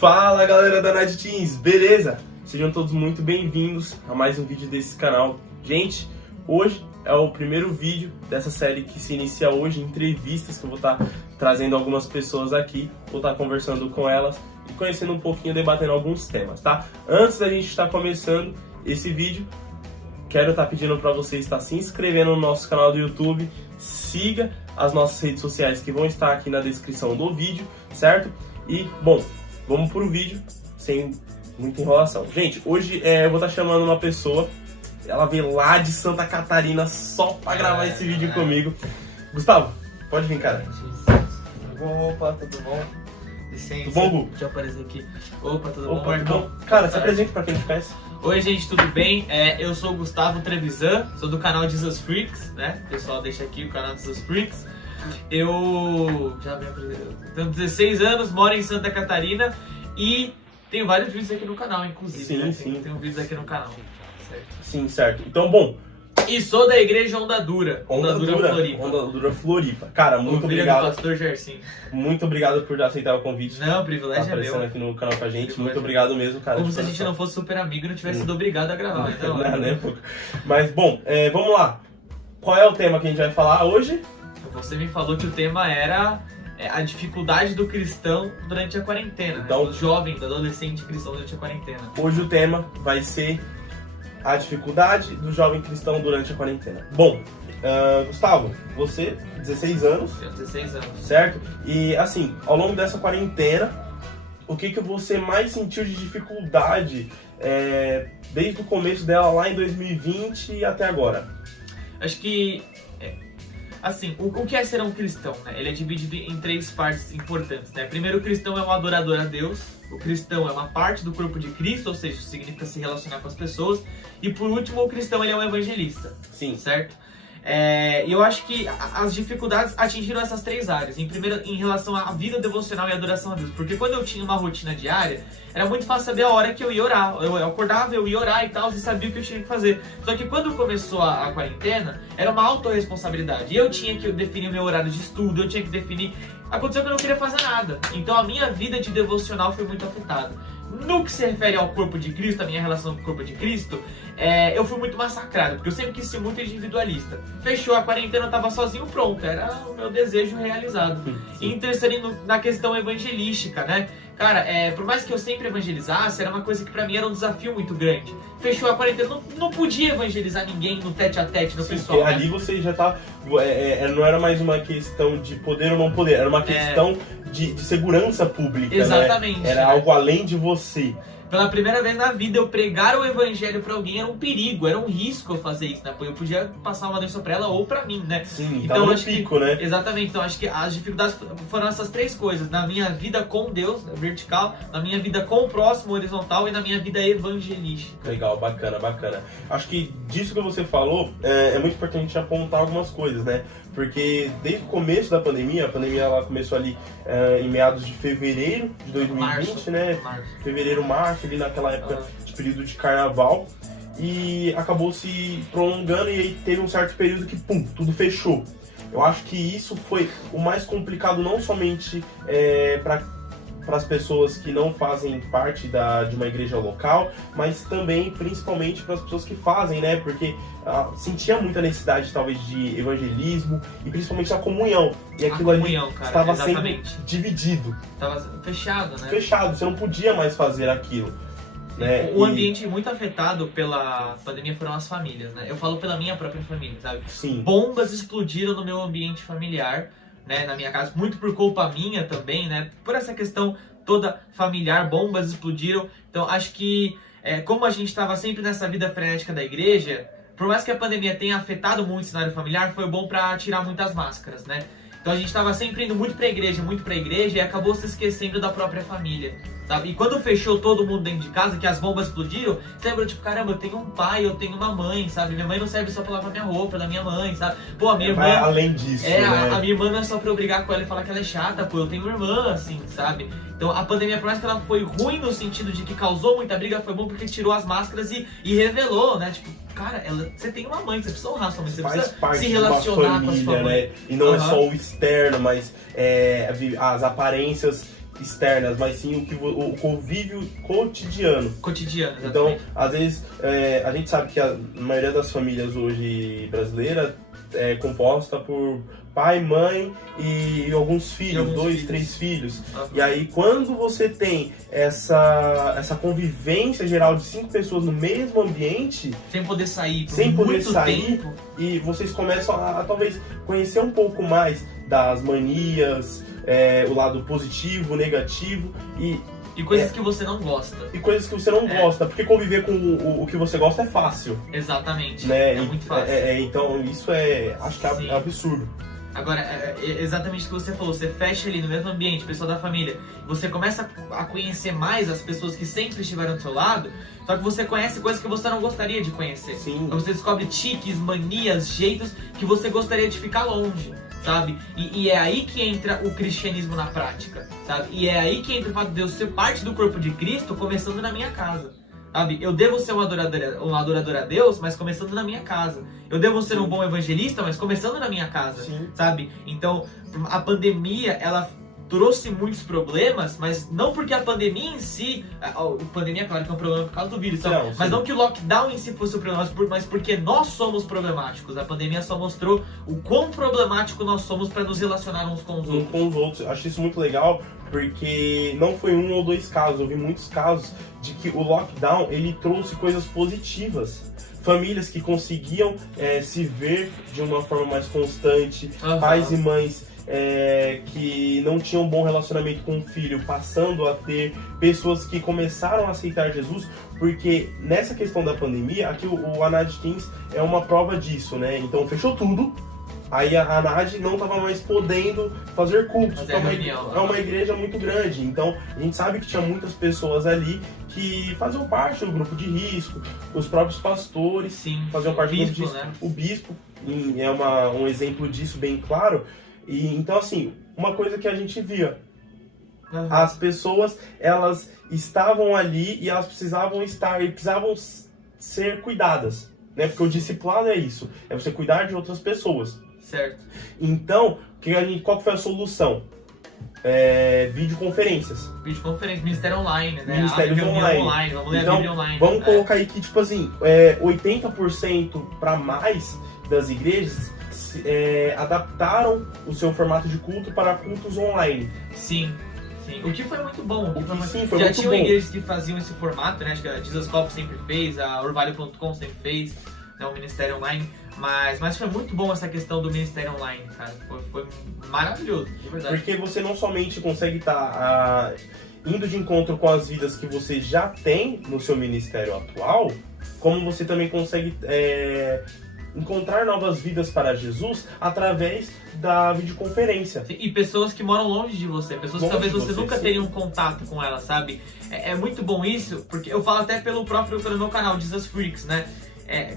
Fala galera da Night Teens, beleza? Sejam todos muito bem-vindos a mais um vídeo desse canal. Gente, hoje é o primeiro vídeo dessa série que se inicia hoje, entrevistas que eu vou estar trazendo algumas pessoas aqui, vou estar conversando com elas e conhecendo um pouquinho, debatendo alguns temas, tá? Antes da gente estar começando esse vídeo, quero estar pedindo para você estar se inscrevendo no nosso canal do YouTube, siga as nossas redes sociais que vão estar aqui na descrição do vídeo, certo? E, bom, vamos pro vídeo, sem muita enrolação. Gente, hoje eu vou estar chamando uma pessoa, ela veio lá de Santa Catarina só pra gravar esse vídeo comigo. Gustavo, pode vir, cara. Opa, tudo bom? Licença. Tudo bom, Gu? Deixa eu aparecer aqui. Opa, tudo Opa, bom, Marcão? tudo bom? Cara, se apresente pra quem te conhece. Oi, gente, tudo bem? Eu sou o Gustavo Trevisan, sou do canal Jesus Freaks, né? O pessoal deixa aqui o canal Jesus Freaks. Eu já me apresentei. Tenho 16 anos, moro em Santa Catarina e tenho vários vídeos aqui no canal, inclusive. Sim, né? sim. Tenho vídeos aqui no canal. Certo. Sim, certo. Então, bom. E sou da igreja Onda Dura. Onda Dura Floripa. Onda Dura Floripa. Cara, muito Filho obrigado. do pastor Gersim. Muito obrigado por aceitar o convite. Não, o Tá privilégio é aparecendo meu. aqui no canal com a gente. Privilégio. Muito obrigado mesmo, cara. Como de se a gente coração. não fosse super amigo e não tivesse sido obrigado a gravar. Então, Não, nem um pouco. Mas, bom, vamos lá. Qual é o tema que a gente vai falar hoje? você me falou que o tema era a dificuldade do cristão durante a quarentena, Então, né? Do jovem, do adolescente cristão durante a quarentena. Hoje o tema vai ser a dificuldade do jovem cristão durante a quarentena. Bom, Gustavo, você, 16 anos, Tenho 16 anos. certo? E assim, ao longo dessa quarentena, o que você mais sentiu de dificuldade desde o começo dela lá em 2020 e até agora? Acho que, assim, o que é ser um cristão, né? Ele é dividido em três partes importantes, né? Primeiro, o cristão é um adorador a Deus. O cristão é uma parte do corpo de Cristo, ou seja, isso significa se relacionar com as pessoas. E por último, o cristão ele é um evangelista. Sim. Certo? E eu acho que as dificuldades atingiram essas três áreas. Em primeiro, em relação à vida devocional e adoração a Deus. Porque quando eu tinha uma rotina diária, era muito fácil saber a hora que eu ia orar. Eu acordava, eu ia orar e tal, e sabia o que eu tinha que fazer. Só que quando começou a quarentena, era uma autorresponsabilidade. E eu tinha que definir o meu horário de estudo, eu tinha que definir... Aconteceu que eu não queria fazer nada. Então a minha vida de devocional foi muito afetada. No que se refere ao corpo de Cristo, a minha relação com o corpo de Cristo, eu fui muito massacrado, porque eu sempre quis ser muito individualista. Fechou a quarentena, eu tava sozinho, pronto, era o meu desejo realizado. E em terceiro, na questão evangelística, né? Cara, por mais que eu sempre evangelizasse, era uma coisa que pra mim era um desafio muito grande. Fechou a quarentena, não podia evangelizar ninguém no tete-a-tete, no pessoal. Ali você já tá... não era mais uma questão de poder ou não poder, era uma questão de segurança pública. Exatamente. Né? Era algo além de você. Pela primeira vez na vida, eu pregar o evangelho pra alguém era um perigo, era um risco eu fazer isso, né? Porque eu podia passar uma doença pra ela ou pra mim, né? Sim, então no acho pico, que, né? Exatamente, então acho que as dificuldades foram essas três coisas. Na minha vida com Deus, vertical, na minha vida com o próximo, horizontal, e na minha vida evangelística. Legal, bacana, bacana. Acho que disso que você falou, é muito importante apontar algumas coisas, né? Porque desde o começo da pandemia, a pandemia ela começou ali em meados de fevereiro de 2020, né? Fevereiro, março, ali naquela época de período de carnaval. E acabou se prolongando e aí teve um certo período que, pum, tudo fechou. Eu acho que isso foi o mais complicado não somente para as pessoas que não fazem parte de uma igreja local, mas também, principalmente, para as pessoas que fazem, né? Porque sentia muita necessidade, talvez, de evangelismo e principalmente a comunhão. E aquilo ali estava sendo dividido. Estava fechado, né? Fechado, você não podia mais fazer aquilo. Né? O ambiente muito afetado pela pandemia foram as famílias, né? Eu falo pela minha própria família, sabe? Sim. Bombas explodiram no meu ambiente familiar, né? Na minha casa, muito por culpa minha também, né? Por essa questão toda familiar, bombas explodiram. Então acho que, como a gente estava sempre nessa vida frenética da igreja, por mais que a pandemia tenha afetado muito o cenário familiar, foi bom para tirar muitas máscaras, né? Então a gente estava sempre indo muito pra igreja e acabou se esquecendo da própria família, sabe? E quando fechou todo mundo dentro de casa, que as bombas explodiram, você lembrou, tipo, caramba, eu tenho um pai, eu tenho uma mãe, sabe? Minha mãe não serve só pra lavar minha roupa, da minha mãe, sabe? Pô, a minha irmã... além disso, né? a minha irmã não é só pra eu brigar com ela e falar que ela é chata, pô, eu tenho uma irmã, assim, sabe? Então a pandemia, por mais que ela foi ruim no sentido de que causou muita briga, foi bom porque tirou as máscaras e revelou, né? Tipo, cara, você tem uma mãe, você precisa honrar sua mãe, você faz precisa parte se relacionar de uma família, com a sua mãe. né? E não é só o externo, mas as aparências externas, mas sim o convívio cotidiano. Cotidiano, exatamente. Então, às vezes, a gente sabe que a maioria das famílias hoje brasileiras é composta por pai, mãe e alguns filhos, 2, 3 filhos. E aí, quando você tem essa convivência geral de 5 pessoas no mesmo ambiente, sem poder sair por sem poder muito sair, tempo, e vocês começam a talvez conhecer um pouco mais das manias, o lado positivo, negativo e coisas que você não gosta. E coisas que você não gosta, porque conviver com o que você gosta é fácil. Exatamente, né? é muito fácil. Então isso acho que é absurdo. Agora, exatamente o que você falou, você fecha ali no mesmo ambiente, pessoal da família, você começa a conhecer mais as pessoas que sempre estiveram do seu lado, só que você conhece coisas que você não gostaria de conhecer. Sim. Então você descobre tiques, manias, jeitos que você gostaria de ficar longe, sabe? E é aí que entra o cristianismo na prática, sabe? E é aí que entra o fato de eu ser parte do corpo de Cristo, começando na minha casa. Sabe? Eu devo ser um adorador a Deus, mas começando na minha casa. Eu devo ser um bom evangelista, mas começando na minha casa. Sim. Sabe? Então, a pandemia, ela trouxe muitos problemas, mas não porque a pandemia em si... A pandemia, claro que é um problema por causa do vírus, então, mas não que o lockdown em si fosse o problema, mas porque nós somos problemáticos. A pandemia só mostrou o quão problemático nós somos para nos relacionar uns com os outros. Com os outros. Acho isso muito legal, porque não foi 1 ou 2 casos, eu vi muitos casos de que o lockdown, ele trouxe coisas positivas. Famílias que conseguiam se ver de uma forma mais constante, pais e mães que não tinham um bom relacionamento com o filho, passando a ter, pessoas que começaram a aceitar Jesus, porque nessa questão da pandemia, aqui o Anad Teens é uma prova disso, né? Então fechou tudo, aí a Anad não estava mais podendo fazer cultos, é uma igreja muito grande, então a gente sabe que tinha muitas pessoas ali que faziam parte do grupo de risco, os próprios pastores faziam parte do grupo de risco, né? O bispo é um exemplo disso bem claro. E então, assim, uma coisa que a gente via, as pessoas, elas estavam ali e elas precisavam ser cuidadas, né? Porque o discipulado é isso, é você cuidar de outras pessoas. Certo. Então, qual que foi a solução? Videoconferências. Videoconferência, ministério online, né? Ministérios online. Vamos ler então, a Bíblia online. Vamos colocar aí que, tipo assim, 80% para mais das igrejas adaptaram o seu formato de culto para cultos online. Sim. O que foi muito bom. Já tinham igrejas que faziam esse formato, né? Acho que a Jesus Cop sempre fez, a Orvalho.com sempre fez, né? O Ministério Online. Mas foi muito bom essa questão do Ministério Online, cara. Foi maravilhoso, de verdade. Porque você não somente consegue estar indo de encontro com as vidas que você já tem no seu ministério atual, como você também consegue encontrar novas vidas para Jesus através da videoconferência. E pessoas que moram longe de você, pessoas que talvez você nunca teria um contato com elas, sabe? É muito bom isso, porque eu falo até pelo meu canal, Jesus Freaks, né?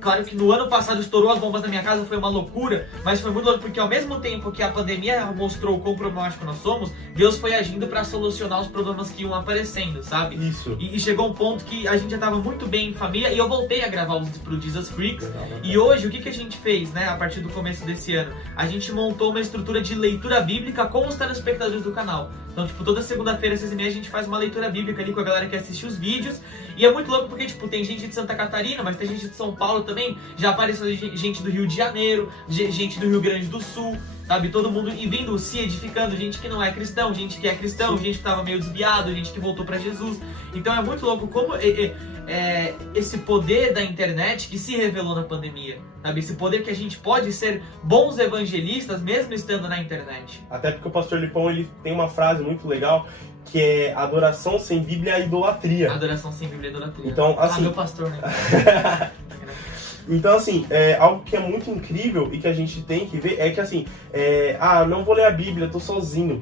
Claro que no ano passado estourou as bombas na minha casa, foi uma loucura, mas foi muito louco porque ao mesmo tempo que a pandemia mostrou o quão problemático nós somos, Deus foi agindo para solucionar os problemas que iam aparecendo, sabe? Isso. E chegou um ponto que a gente já estava muito bem em família e eu voltei a gravar os vídeos pro Jesus Freaks. E hoje, o que a gente fez, né, a partir do começo desse ano? A gente montou uma estrutura de leitura bíblica com os telespectadores do canal. Então, tipo, toda segunda-feira, às 6h30, a gente faz uma leitura bíblica ali com a galera que assiste os vídeos. E é muito louco porque, tipo, tem gente de Santa Catarina, mas tem gente de São Paulo também. Já apareceu gente do Rio de Janeiro, gente do Rio Grande do Sul, sabe? Todo mundo vindo, se edificando. Gente que não é cristão, gente que é cristão, gente que tava meio desviado, gente que voltou pra Jesus. Então é muito louco como esse poder da internet que se revelou na pandemia, sabe? Esse poder que a gente pode ser bons evangelistas mesmo estando na internet. Até porque o pastor Lipão, ele tem uma frase muito legal, que é adoração sem Bíblia é idolatria. Adoração sem Bíblia é idolatria. Então, assim... meu pastor, né? Então, assim, algo que é muito incrível e que a gente tem que ver é que, assim, não vou ler a Bíblia, tô sozinho.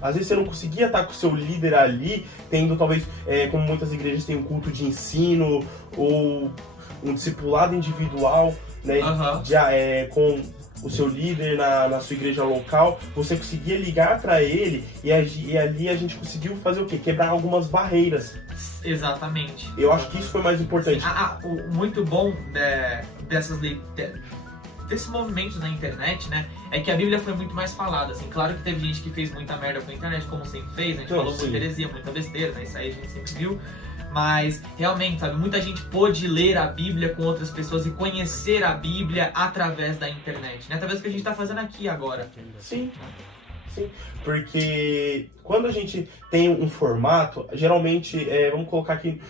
Às vezes você não conseguia estar com o seu líder ali, tendo talvez, como muitas igrejas têm um culto de ensino ou um discipulado individual, né, com o seu líder na sua igreja local, você conseguia ligar para ele e ali a gente conseguiu fazer o quê? Quebrar algumas barreiras. Exatamente. Eu acho que isso foi mais importante. O muito bom dessas desse movimento na internet, né, é que a Bíblia foi muito mais falada, assim. Claro que teve gente que fez muita merda com a internet, como sempre fez, a gente falou muita heresia, muita besteira, né, isso aí a gente sempre viu. Mas, realmente, sabe, muita gente pôde ler a Bíblia com outras pessoas e conhecer a Bíblia através da internet, né? Através do que a gente tá fazendo aqui agora. Sim, sim. Porque quando a gente tem um formato, geralmente, vamos colocar aqui,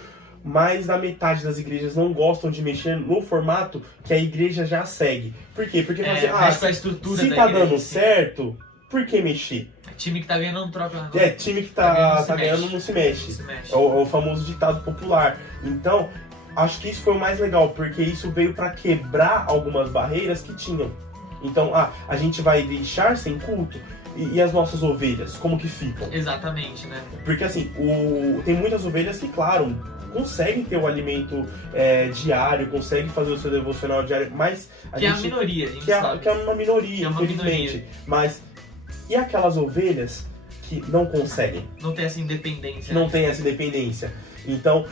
mais da metade das igrejas não gostam de mexer no formato que a igreja já segue. Por quê? Porque você, a estrutura se da tá igreja, dando sim. certo, por que mexer? Time que tá ganhando não troca. Time que tá ganhando não se mexe. É o famoso ditado popular. Então, acho que isso foi o mais legal, porque isso veio para quebrar algumas barreiras que tinham. Então, a gente vai deixar sem culto? E as nossas ovelhas, como que ficam? Exatamente, né? Porque assim, tem muitas ovelhas que, claro, conseguem ter o alimento diário, conseguem fazer o seu devocional diário, mas é a minoria, a gente sabe. Que é uma minoria, infelizmente. Mas e aquelas ovelhas que não conseguem? Não tem essa independência. Não tem essa independência. Então,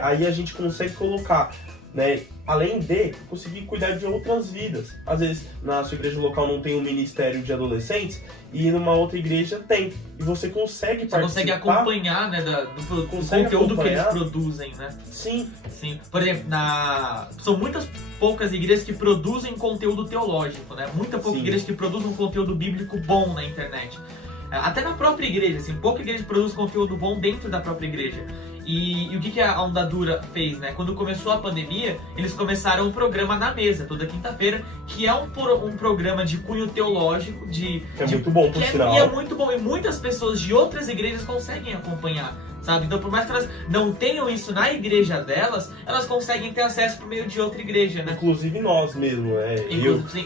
aí a gente consegue colocar, né, além de conseguir cuidar de outras vidas. Às vezes, na sua igreja local não tem um ministério de adolescentes e numa outra igreja tem. E você consegue participar. Você consegue acompanhar, né, do conteúdo que eles produzem, né? Sim. Sim. Por exemplo, são muitas poucas igrejas que produzem conteúdo teológico, né? Muita pouca igreja que produz um conteúdo bíblico bom na internet. Até na própria igreja, assim, pouca igreja produz conteúdo bom dentro da própria igreja. E o que a Ondadura fez, né? Quando começou a pandemia, eles começaram um programa na mesa, toda quinta-feira, que é um programa de cunho teológico, muito bom, por sinal. E é muito bom, e muitas pessoas de outras igrejas conseguem acompanhar, sabe? Então, por mais que elas não tenham isso na igreja delas, elas conseguem ter acesso por meio de outra igreja, né? Inclusive nós mesmo,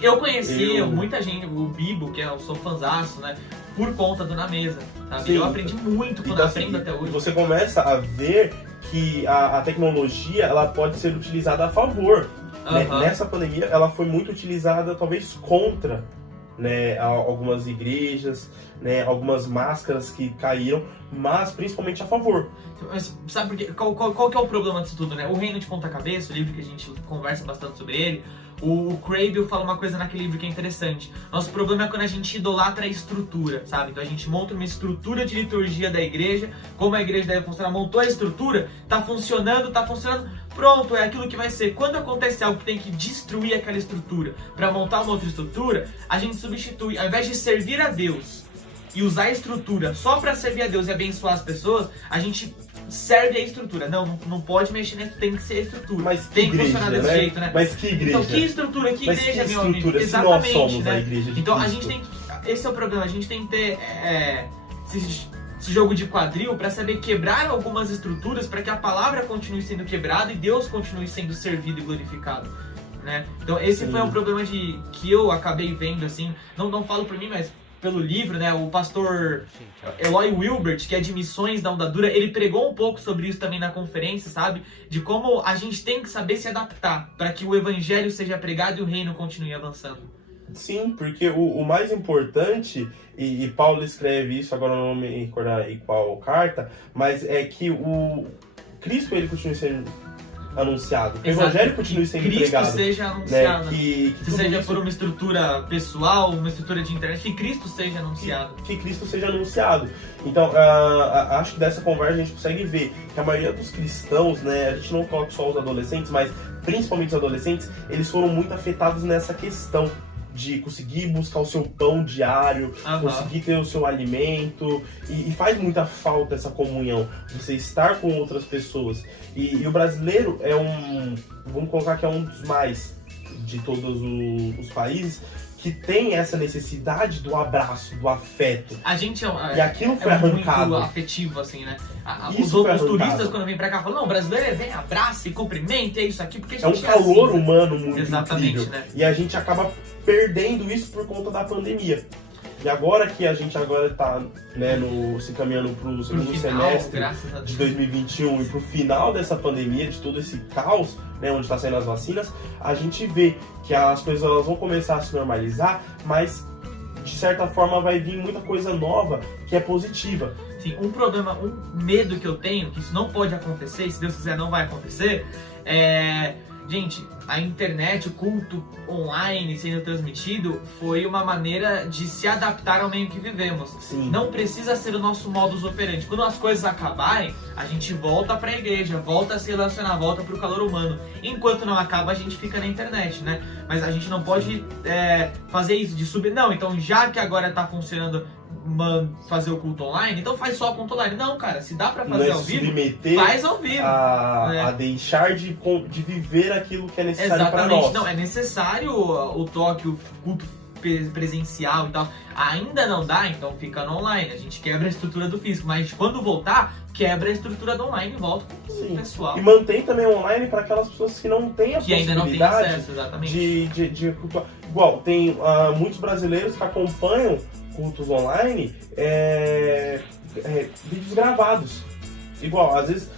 eu conheci muita gente, o Bibo, que eu sou fãzaço, né? Por conta do Na Mesa, sabe? Sim. Eu aprendi muito quando aprendo até hoje. Você começa a ver que a tecnologia, ela pode ser utilizada a favor. Né? Nessa pandemia, ela foi muito utilizada, talvez, contra, né, algumas igrejas, né, algumas máscaras que caíram, mas principalmente a favor. Mas sabe por quê? Qual que é o problema disso tudo, né? O Reino de Ponta Cabeça, o livro que a gente conversa bastante sobre ele, o Crable fala uma coisa naquele livro que é interessante. Nosso problema é quando a gente idolatra a estrutura, sabe? Então a gente monta uma estrutura de liturgia da igreja, como a igreja deve funcionar, montou a estrutura, tá funcionando, pronto, é aquilo que vai ser. Quando acontece algo que tem que destruir aquela estrutura para montar uma outra estrutura, a gente substitui, ao invés de servir a Deus e usar a estrutura só para servir a Deus e abençoar as pessoas, a gente serve a estrutura. Não pode mexer nisso, tem que ser a estrutura. Mas tem que igreja, funcionar desse jeito, né? Mas que igreja? Então, que estrutura, que igreja, meu amigo? Exatamente, se nós somos a igreja de então, Cristo. a gente tem que... Esse é o problema, a gente tem que ter esse jogo de quadril para saber quebrar algumas estruturas para que a palavra continue sendo quebrada e Deus continue sendo servido e glorificado, né? Então, esse foi um problema que eu acabei vendo, assim, não falo por mim, mas pelo livro, né? O pastor Eloy Wilbert, que é de missões da Ondadura, ele pregou um pouco sobre isso também na conferência, sabe? De como a gente tem que saber se adaptar para que o evangelho seja pregado e o reino continue avançando. Sim, porque o mais importante, e Paulo escreve isso, agora não me recordar em qual carta, mas é que o Cristo ele continue sendo anunciado, que o evangelho continue sendo pregado. Que Cristo seja anunciado, né? Que seja por uma estrutura pessoal, uma estrutura de internet, que Cristo seja anunciado. Que Cristo seja anunciado. Então, acho que dessa conversa a gente consegue ver que a maioria dos cristãos, né, a gente não coloca só os adolescentes, mas principalmente os adolescentes, eles foram muito afetados nessa questão de conseguir buscar o seu pão diário, conseguir ter o seu alimento, e faz muita falta essa comunhão, você estar com outras pessoas. E o brasileiro vamos colocar que é um dos mais de todos os países, que tem essa necessidade do abraço, do afeto. A gente e aquilo foi arrancado. Muito afetivo, assim, né? Os turistas, quando vêm pra cá, falam, não, o brasileiro vem, abraça e cumprimenta, é isso aqui, porque a gente é um calor humano muito incrível. Né? E a gente acaba perdendo isso por conta da pandemia. E agora que a gente está, né, se encaminhando para o segundo semestre de 2021 e para o final dessa pandemia, de todo esse caos, né, onde está saindo as vacinas, a gente vê que as coisas elas vão começar a se normalizar, mas de certa forma vai vir muita coisa nova que é positiva. Sim, um medo que eu tenho, que isso não pode acontecer, se Deus quiser não vai acontecer, gente, a internet, o culto online sendo transmitido foi uma maneira de se adaptar ao meio que vivemos. Sim. Não precisa ser o nosso modus operandi. Quando as coisas acabarem, a gente volta pra igreja, volta a se relacionar, volta pro calor humano. Enquanto não acaba, a gente fica na internet, né? Mas a gente não pode fazer isso de subir. Não, então já que agora tá funcionando fazer o culto online, então faz só o culto online. Não, cara, se dá pra fazer ao vivo, faz ao vivo. A deixar de viver aquilo que é necessário para nós. Não, é necessário o toque, o culto presencial e tal. Ainda não dá, então fica no online. A gente quebra a estrutura do físico, mas quando voltar, quebra a estrutura do online e volta com o pessoal. E mantém também o online para aquelas pessoas que não têm a que ainda não tem acesso, exatamente. de cultuar. Igual, tem muitos brasileiros que acompanham cultos online, vídeos gravados. Igual, às vezes,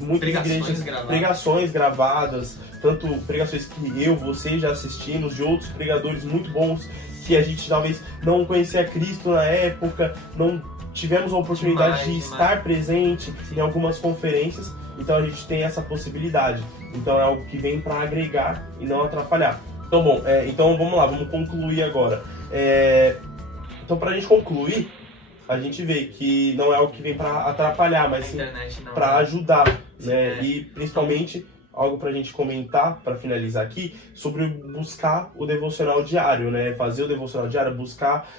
muitas igrejas, pregações gravadas, tanto pregações que você já assistimos, de outros pregadores muito bons, que a gente talvez não conhecia Cristo na época, não tivemos a oportunidade de estar presente em algumas conferências, então a gente tem essa possibilidade. Então é algo que vem para agregar e não atrapalhar. Então, bom, então vamos lá, vamos concluir agora. Então, pra gente concluir, a gente vê que não é algo que vem pra atrapalhar, mas sim pra ajudar, né? E principalmente, algo pra gente comentar, pra finalizar aqui, sobre buscar o devocional diário, né? Fazer o devocional diário, buscar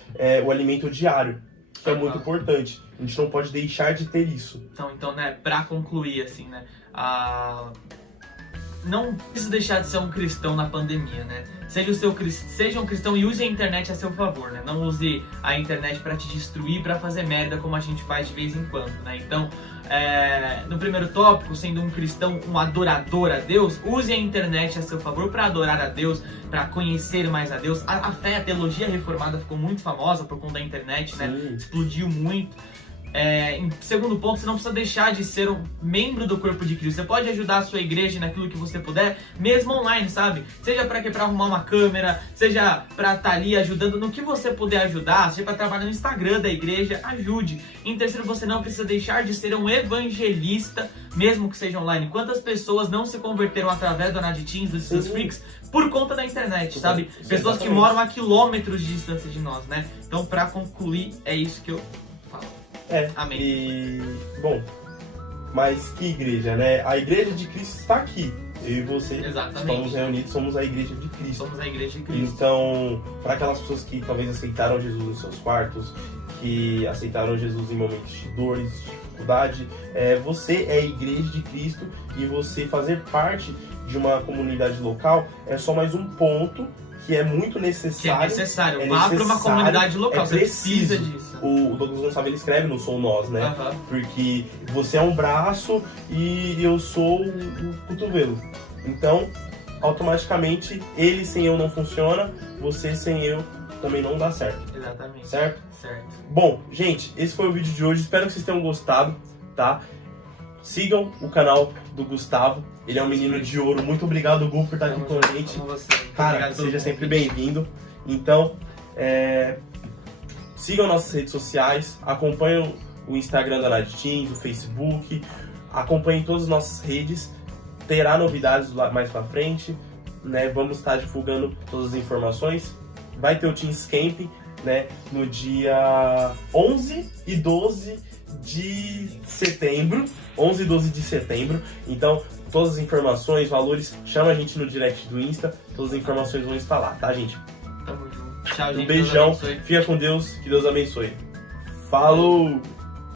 o alimento diário, que é muito importante. A gente não pode deixar de ter isso. Então, né, pra concluir, assim, né? Não precisa deixar de ser um cristão na pandemia, né? Seja um cristão e use a internet a seu favor, né? Não use a internet pra te destruir, pra fazer merda como a gente faz de vez em quando, né? Então, no primeiro tópico, sendo um cristão, um adorador a Deus, use a internet a seu favor pra adorar a Deus, pra conhecer mais a Deus. A fé, a teologia reformada ficou muito famosa por conta da internet, né? Explodiu muito. Em segundo ponto, você não precisa deixar de ser um membro do corpo de Cristo. Você pode ajudar a sua igreja naquilo que você puder, mesmo online, sabe? Seja pra arrumar uma câmera, seja pra estar ali ajudando no que você puder ajudar, seja pra trabalhar no Instagram da igreja, ajude. Em terceiro, você não precisa deixar de ser um evangelista, mesmo que seja online. Quantas pessoas não se converteram através do Anaditins, dos seus freaks, por conta da internet, sabe? Pessoas que moram a quilômetros de distância de nós, né? Então, pra concluir, é isso que eu falo. Amém. E, bom, mas que igreja, né? A igreja de Cristo está aqui. Eu e você estamos reunidos, somos a igreja de Cristo. Somos a igreja de Cristo. Então, para aquelas pessoas que talvez aceitaram Jesus nos seus quartos, que aceitaram Jesus em momentos de dores, de dificuldade, você é a igreja de Cristo e você fazer parte de uma comunidade local é só mais um ponto que é muito necessário. Que é necessário. Vá para uma comunidade local, você precisa disso. O Douglas Gonçalves, ele escreve no Sou Nós, né? Porque você é um braço e eu sou o cotovelo. Então, automaticamente, ele sem eu não funciona, você sem eu também não dá certo. Exatamente. Certo? Bom, gente, esse foi o vídeo de hoje. Espero que vocês tenham gostado, tá? Sigam o canal do Gustavo. Ele é um menino de ouro. Muito obrigado, Gu, por estar aqui com a gente. Cara, seja sempre bem-vindo. Então, sigam nossas redes sociais. Acompanhem o Instagram da Anaditins, o Facebook. Acompanhem todas as nossas redes. Terá novidades lá mais pra frente, né? Vamos estar divulgando todas as informações. Vai ter o Teens Camp, né? No dia 11 e 12 de setembro. 11 e 12 de setembro. Então, todas as informações, valores, chama a gente no direct do Insta. Todas as informações vão estar lá, tá, gente? Tamo junto. Tchau, gente. Um beijão. Fica com Deus. Que Deus abençoe. Falou!